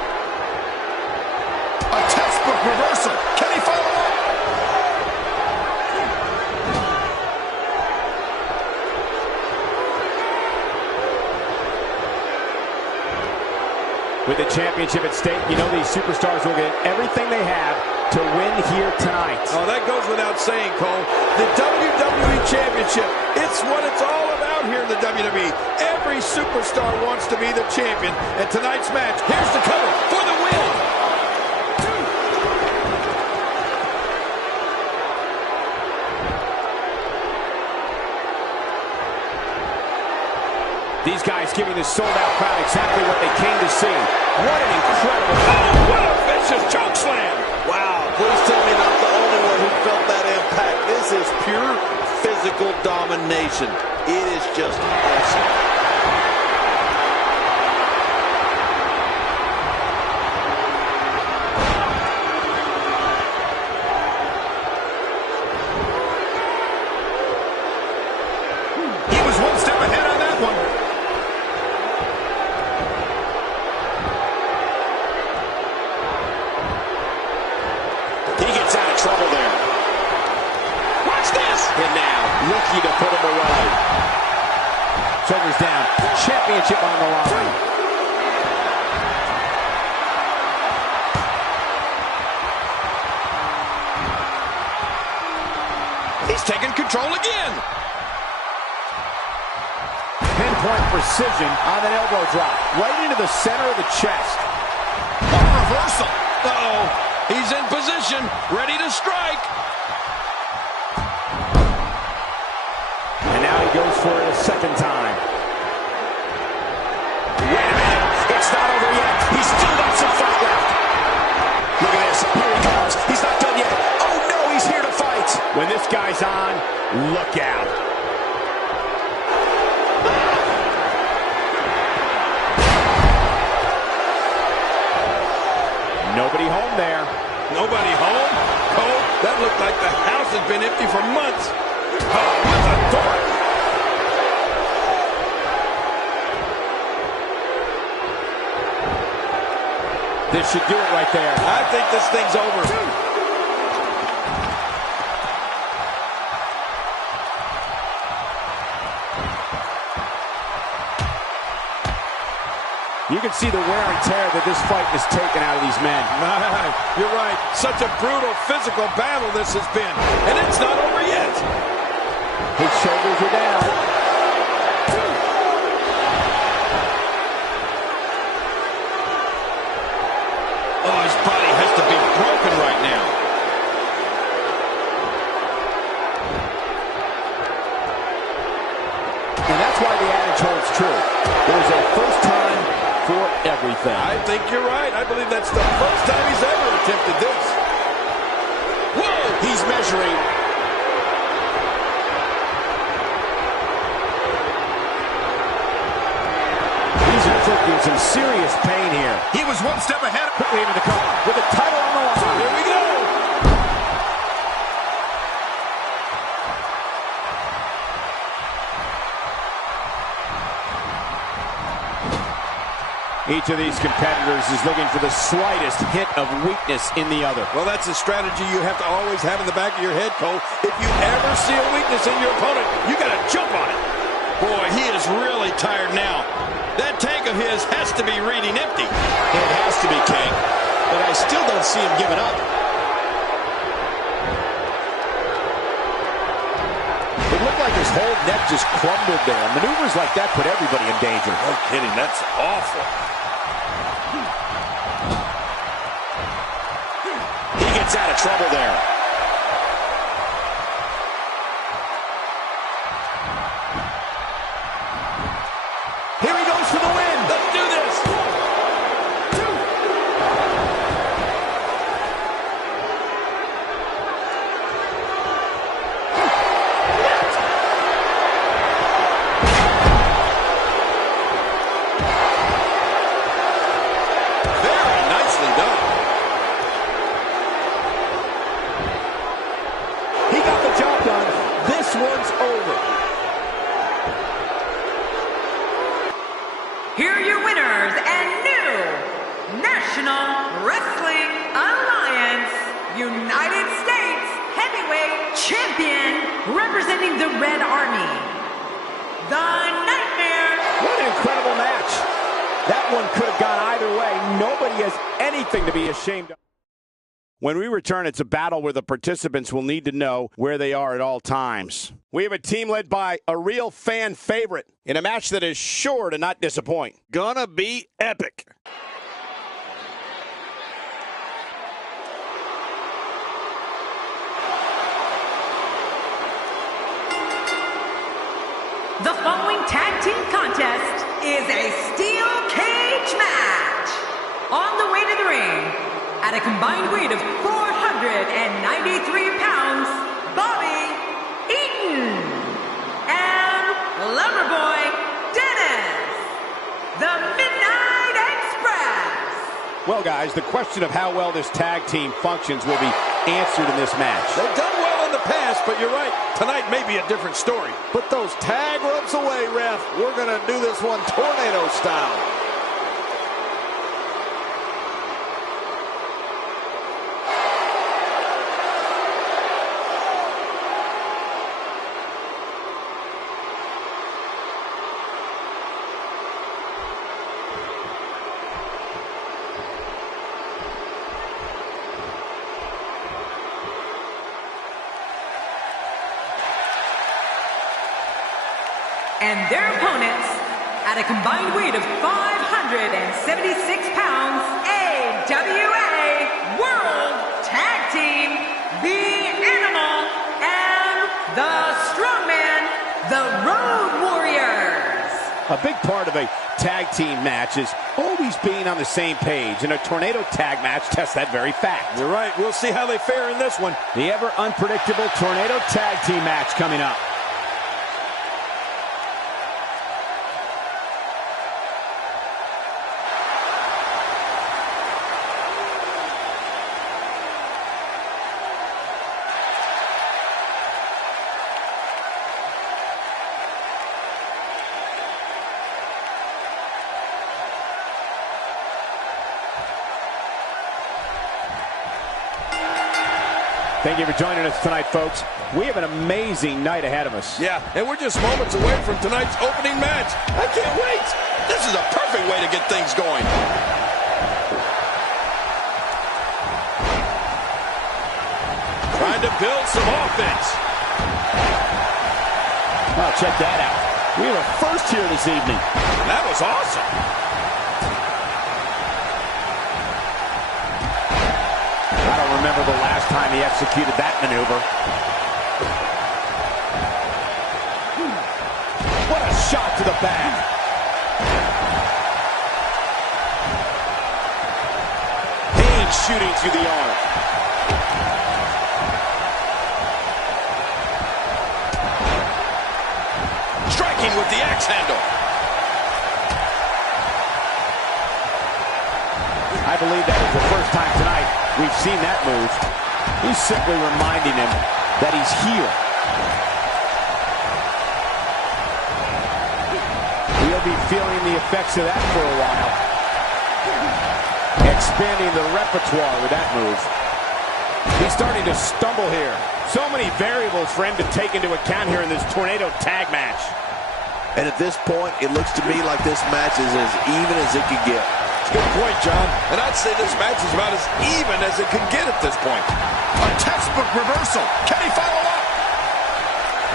A textbook reversal. Can he follow up? With the championship at stake, you know these superstars will get everything they have to win here tonight. Oh, that goes without saying, Cole. The WWE Championship, it's what it's all about here in the WWE. Every superstar wants to be the champion. And tonight's match, here's the cover for the win. These guys giving the sold-out crowd exactly what they came to see. What an incredible... Oh, what a vicious choke slam! Wow, please tell me not the only one who felt that impact. This is pure physical domination. It is just awesome. Nikita to put him away. Shoulders down. Championship on the line. He's taking control again. Pinpoint precision on an elbow drop. Right into the center of the chest. A reversal. Uh-oh. He's in position. Ready to strike. Goes for it a second time. Wait a minute. It's not over yet. He's still got some fight left. Look at this. Here he comes. He's not done yet. Oh, no. He's here to fight. When this guy's on, look out. Nobody home there. Nobody home? Cole, that looked like the house has been empty for months. Oh, what a dork. This should do it right there. I think this thing's over. You can see the wear and tear that this fight has taken out of these men. You're right. Such a brutal physical battle this has been. And it's not over yet. His shoulders are down. Oh, his body has to be broken right now. And that's why the adage holds true. There's a first time for everything. I think you're right. I believe that's the first time he's ever attempted this. Whoa! He's measuring. He's inflicting some serious pain here. He was one step ahead. Quickly into the cover with the title on the line. Here we go. Each of these competitors is looking for the slightest hint of weakness in the other. Well, that's a strategy you have to always have in the back of your head, Cole. If you ever see a weakness in your opponent, you got to jump on it. Boy, he is really tired now. That tank of his has to be reading empty. It has to be, King. But I still don't see him giving up. It looked like his whole neck just crumbled there. Maneuvers like that put everybody in danger. No kidding, that's awful. He gets out of trouble there. Here he goes for the win. Let's do this. Very nicely done. He got the job done. This one's over. Here are your winners and new National Wrestling Alliance United States Heavyweight Champion, representing the Red Army, The Nightmare. What an incredible match. That one could have gone either way. Nobody has anything to be ashamed of. When we return, it's a battle where the participants will need to know where they are at all times. We have a team led by a real fan favorite in a match that is sure to not disappoint. Gonna be epic. The following tag team contest is a steel cage match. On the way to the ring, at a combined weight of 493 pounds, Bobby Eaton and Loverboy Dennis, the Midnight Express. Well, guys, the question of how well this tag team functions will be answered in this match. They've done well in the past, but you're right. Tonight may be a different story. Put those tag ropes away, ref. We're gonna do this one tornado style. And their opponents, at a combined weight of 576 pounds, AWA World Tag Team, The Animal and the Strongman, the Road Warriors. A big part of a tag team match is always being on the same page, and a tornado tag match tests that very fact. You're right. We'll see how they fare in this one. The ever unpredictable tornado tag team match coming up. Thank you for joining us tonight, folks. We have an amazing night ahead of us. Yeah, and we're just moments away from tonight's opening match. I can't wait. This is a perfect way to get things going. Trying to build some offense. Oh, check that out. We have a first here this evening. That was awesome. I don't remember the last time he executed that maneuver. What a shot to the back. Pain shooting through the arm. Striking with the axe handle. I believe that is the first time tonight we've seen that move. He's simply reminding him that he's here. He'll be feeling the effects of that for a while. Expanding the repertoire with that move. He's starting to stumble here. So many variables for him to take into account here in this tornado tag match. And at this point, it looks to me like this match is as even as it could get. Good point, John. And I'd say this match is about as even as it could get at this point. A textbook reversal. Can he follow up?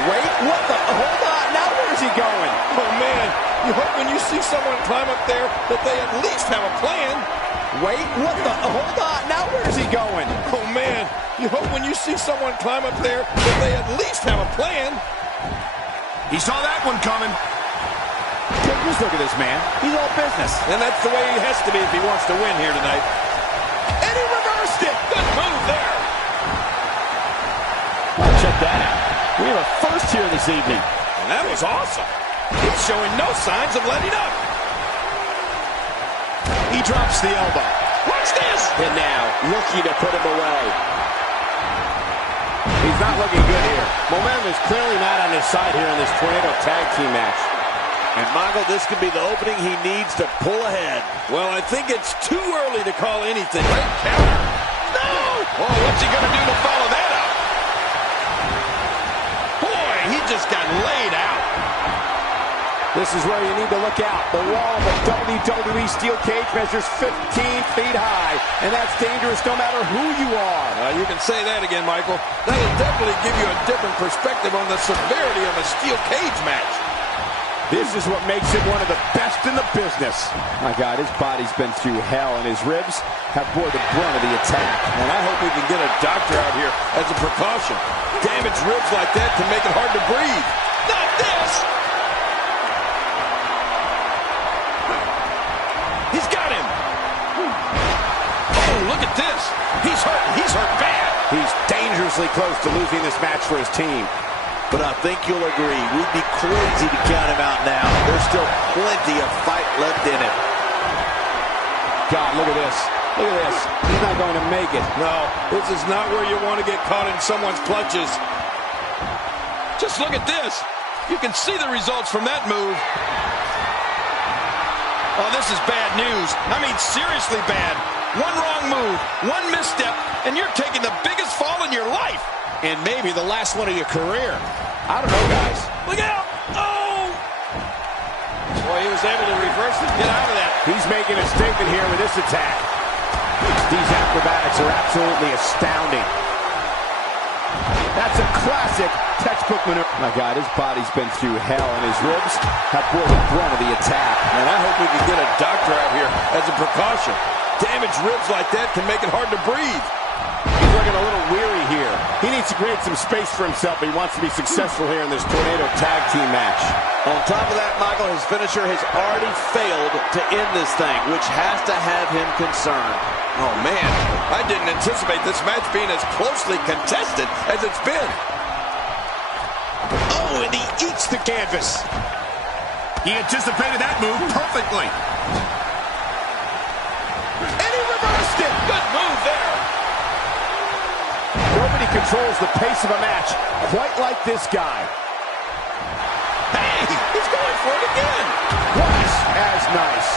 Wait, what the? Hold on. Now where's he going? Oh, man. You hope when you see someone climb up there that they at least have a plan. Wait, what the? Hold on. Now where's he going? Oh, man. You hope when you see someone climb up there that they at least have a plan. He saw that one coming. Just look at this man. He's all business. And that's the way he has to be if he wants to win here tonight. And he reversed it. Good move there. Well, check that out. We have a first here this evening. And that was awesome. He's showing no signs of letting up. He drops the elbow. Watch this. And now looking to put him away. He's not looking good here. Momentum is clearly not on his side here in this tornado tag team match. And Michael, this could be the opening he needs to pull ahead. Well, I think it's too early to call anything. Great counter. No! Oh, what's he going to do to follow that up? Boy, he just got laid out. This is where you need to look out. The wall of the WWE steel cage measures 15 feet high, and that's dangerous no matter who you are. You can say that again, Michael. That'll definitely give you a different perspective on the severity of a steel cage match. This is what makes him one of the best in the business. My God, his body's been through hell, and his ribs have bore the brunt of the attack. And I hope we can get a doctor out here as a precaution. Damaged ribs like that can make it hard to breathe. Not this! He's got him! Oh, look at this! He's hurt! He's hurt bad! He's dangerously close to losing this match for his team. But I think you'll agree, we'd be crazy to count him out now. There's still plenty of fight left in him. God, look at this. Look at this. He's not going to make it. No, this is not where you want to get caught in someone's clutches. Just look at this. You can see the results from that move. Oh, this is bad news. I mean, seriously bad. One wrong move, one misstep, and you're taking the biggest fall in your life. And maybe the last one of your career. I don't know, guys. Look out! Oh! Boy, he was able to reverse and get out of that. He's making a statement here with this attack. These acrobatics are absolutely astounding. That's a classic textbook maneuver. My God, his body's been through hell, and his ribs have bore the brunt of the attack. And I hope we can get a doctor out here as a precaution. Damaged ribs like that can make it hard to breathe. He's looking a little weary here. He needs to create some space for himself if he wants to be successful here in this Tornado Tag Team match. On top of that, Michael, his finisher has already failed to end this thing, which has to have him concerned. Oh, man, I didn't anticipate this match being as closely contested as it's been. Oh, and he eats the canvas. He anticipated that move perfectly. And he reversed it. Good move there. Nobody controls the pace of a match quite like this guy. Hey, he's going for it again. Twice as nice.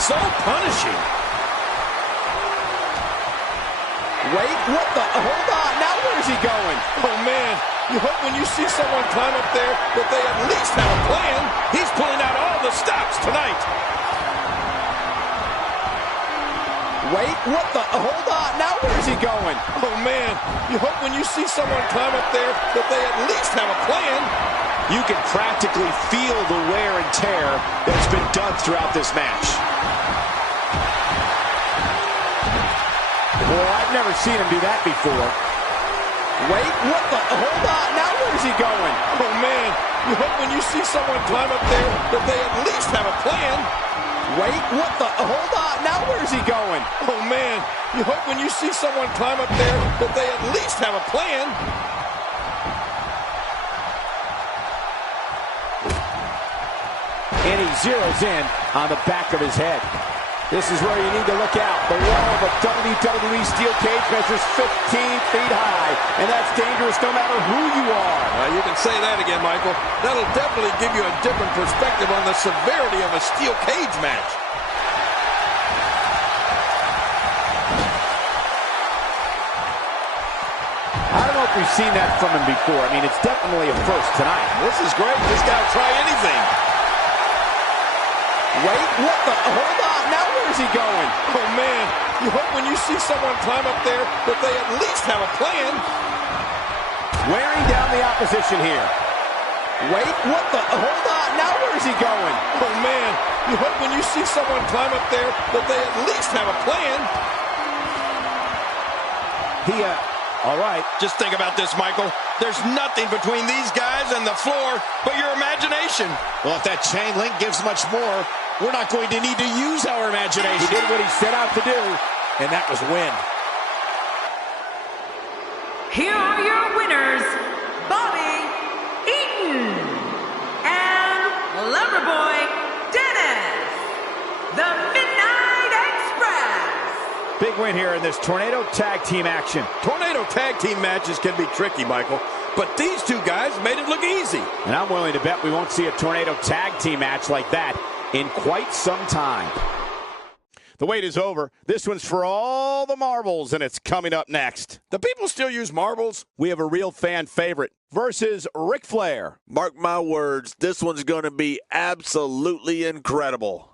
So punishing. Wait, what the? Hold on. Now where's he going? Oh, man. You hope when you see someone climb up there that they at least have a plan. He's pulling out all the stops tonight. Wait, what the? Hold on. Now where's he going? Oh, man. You hope when you see someone climb up there that they at least have a plan. You can practically feel the wear and tear that's been done throughout this match. Boy, I've never seen him do that before. Wait, what the? Hold on. Now where's he going? Oh, man. You hope when you see someone climb up there that they at least have a plan. Wait, what the? Hold on. Now where's he going? Oh, man. You hope when you see someone climb up there that they at least have a plan. And he zeroes in on the back of his head. This is where you need to look out. The wall of a WWE steel cage measures 15 feet high, and that's dangerous no matter who you are. You can say that again, Michael. That'll definitely give you a different perspective on the severity of a steel cage match. I don't know if we've seen that from him before. I mean, it's definitely a first tonight. This is great. This guy will try anything. Wait, what the? Hold on. Now where's he going? Oh, man. You hope when you see someone climb up there that they at least have a plan. Wearing down the opposition here. Wait, what the? Hold on. Now where's he going? Oh, man. You hope when you see someone climb up there that they at least have a plan. All right. Just think about this, Michael. There's nothing between these guys and the floor but your imagination. Well, if that chain link gives much more, we're not going to need to use our imagination. He did what he set out to do, and that was win. Here are your winners, Bobby Eaton and Loverboy Dennis, the Midnight Express. Big win here in this Tornado Tag Team action. Tornado Tag Team matches can be tricky, Michael, but these two guys made it look easy. And I'm willing to bet we won't see a Tornado Tag Team match like that in quite some time. The wait is over. This one's for all the marbles, and it's coming up next. Do people still use marbles? We have a real fan favorite versus Ric Flair. Mark my words, this one's going to be absolutely incredible.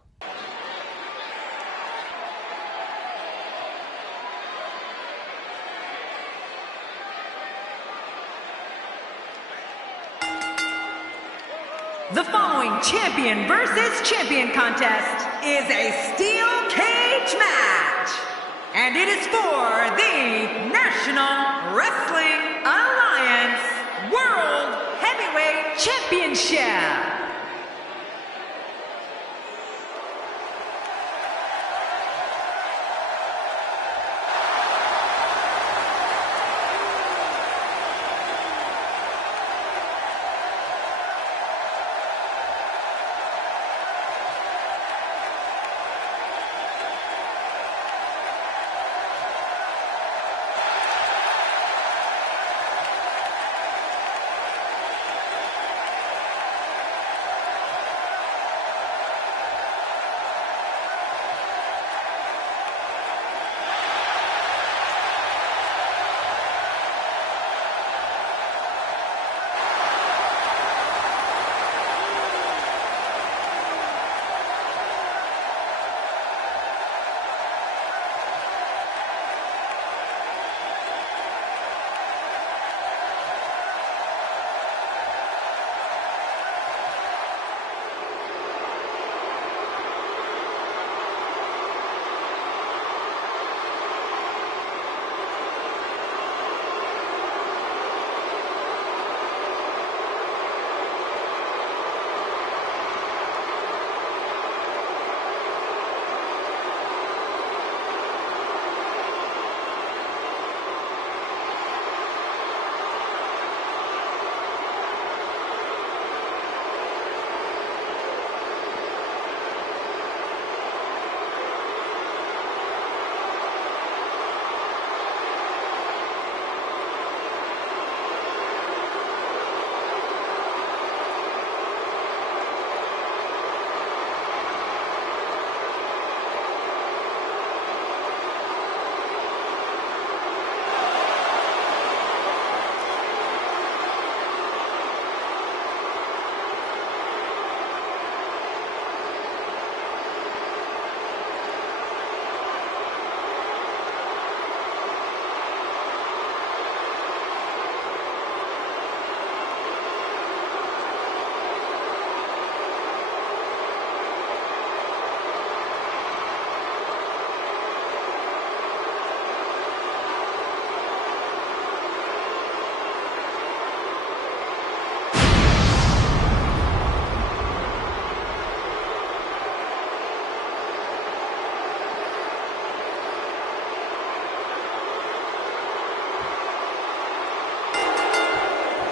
The following champion versus champion contest is a steel cage match. And it is for the National Wrestling Alliance World Heavyweight Championship.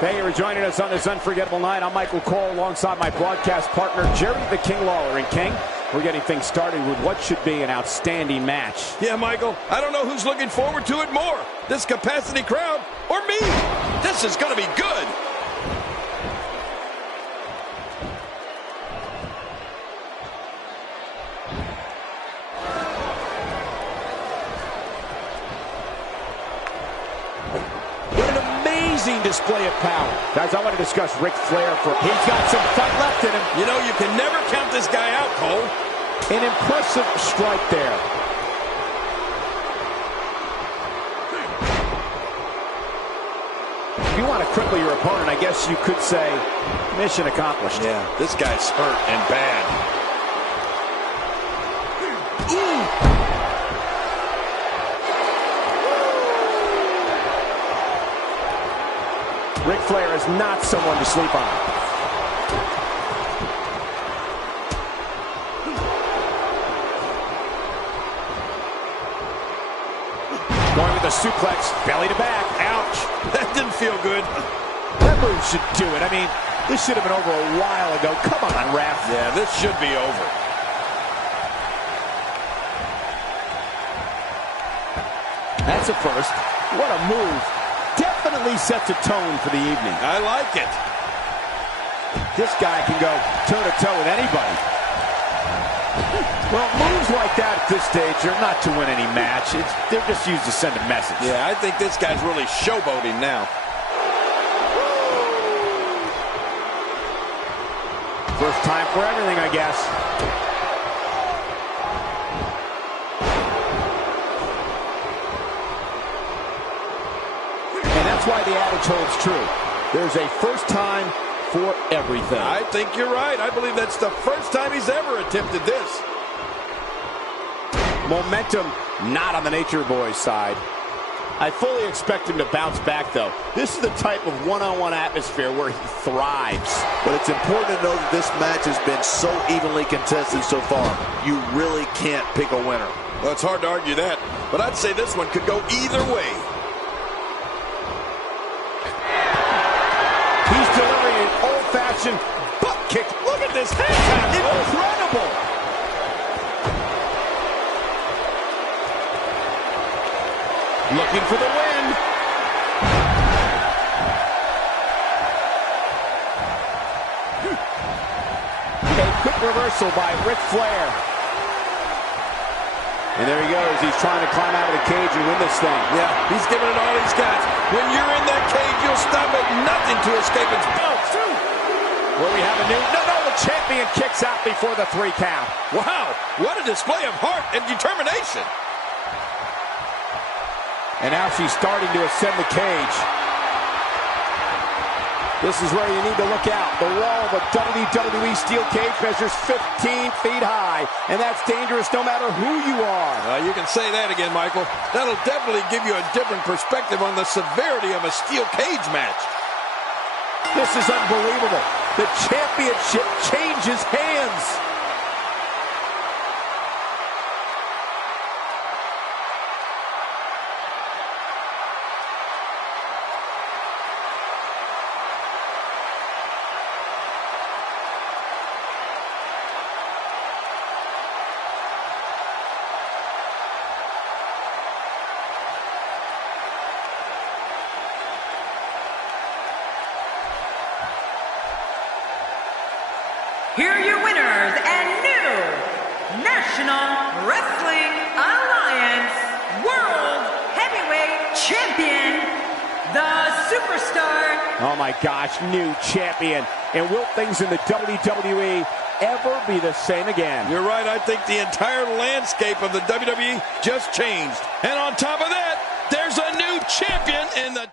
Thank you for joining us on this unforgettable night. I'm Michael Cole alongside my broadcast partner, Jerry the King Lawler. And King, we're getting things started with what should be an outstanding match. Yeah, Michael, I don't know who's looking forward to it more, this capacity crowd or me. This is going to be good. Display of power. Guys, I want to discuss Ric Flair for. He's got some fight left in him. You know, you can never count this guy out, Cole. An impressive strike there. If you want to cripple your opponent, I guess you could say mission accomplished. Yeah, this guy's hurt and bad. Ooh. Ric Flair is not someone to sleep on. Going with the suplex, belly to back. Ouch. That didn't feel good. That move should do it. I mean, this should have been over a while ago. Come on, ref. Yeah, this should be over. That's a first. What a move. Definitely sets a tone for the evening. I like it. This guy can go toe-to-toe with anybody. Well, moves like that at this stage are not to win any match. They're just used to send a message. Yeah, I think this guy's really showboating now. First time for everything, I guess. And that's why the adage holds true. There's a first time for everything. I think you're right. I believe that's the first time he's ever attempted this. Momentum not on the Nature Boy's side. I fully expect him to bounce back, though. This is the type of one-on-one atmosphere where he thrives. But it's important to know that this match has been so evenly contested so far. You really can't pick a winner. Well, it's hard to argue that, but I'd say this one could go either way. He's delivering an old-fashioned butt kick. Look at this head tap. Incredible. Looking for the win. A quick reversal by Ric Flair. And there he goes. He's trying to climb out of the cage and win this thing. Yeah, he's giving it all he's got. When you're in that cage, you'll stop at nothing to escape its bounce. Where we have a new... No, the champion kicks out before the 3 count. Wow, what a display of heart and determination. And now she's starting to ascend the cage. This is where you need to look out. The wall of a WWE steel cage measures 15 feet high, and that's dangerous no matter who you are. You can say that again, Michael. That'll definitely give you a different perspective on the severity of a steel cage match. This is unbelievable. The championship changes hands. Here are your winners and new National Wrestling Alliance World Heavyweight Champion, the Superstar. Oh my gosh, new champion. And will things in the WWE ever be the same again? You're right. I think the entire landscape of the WWE just changed. And on top of that, there's a new champion in the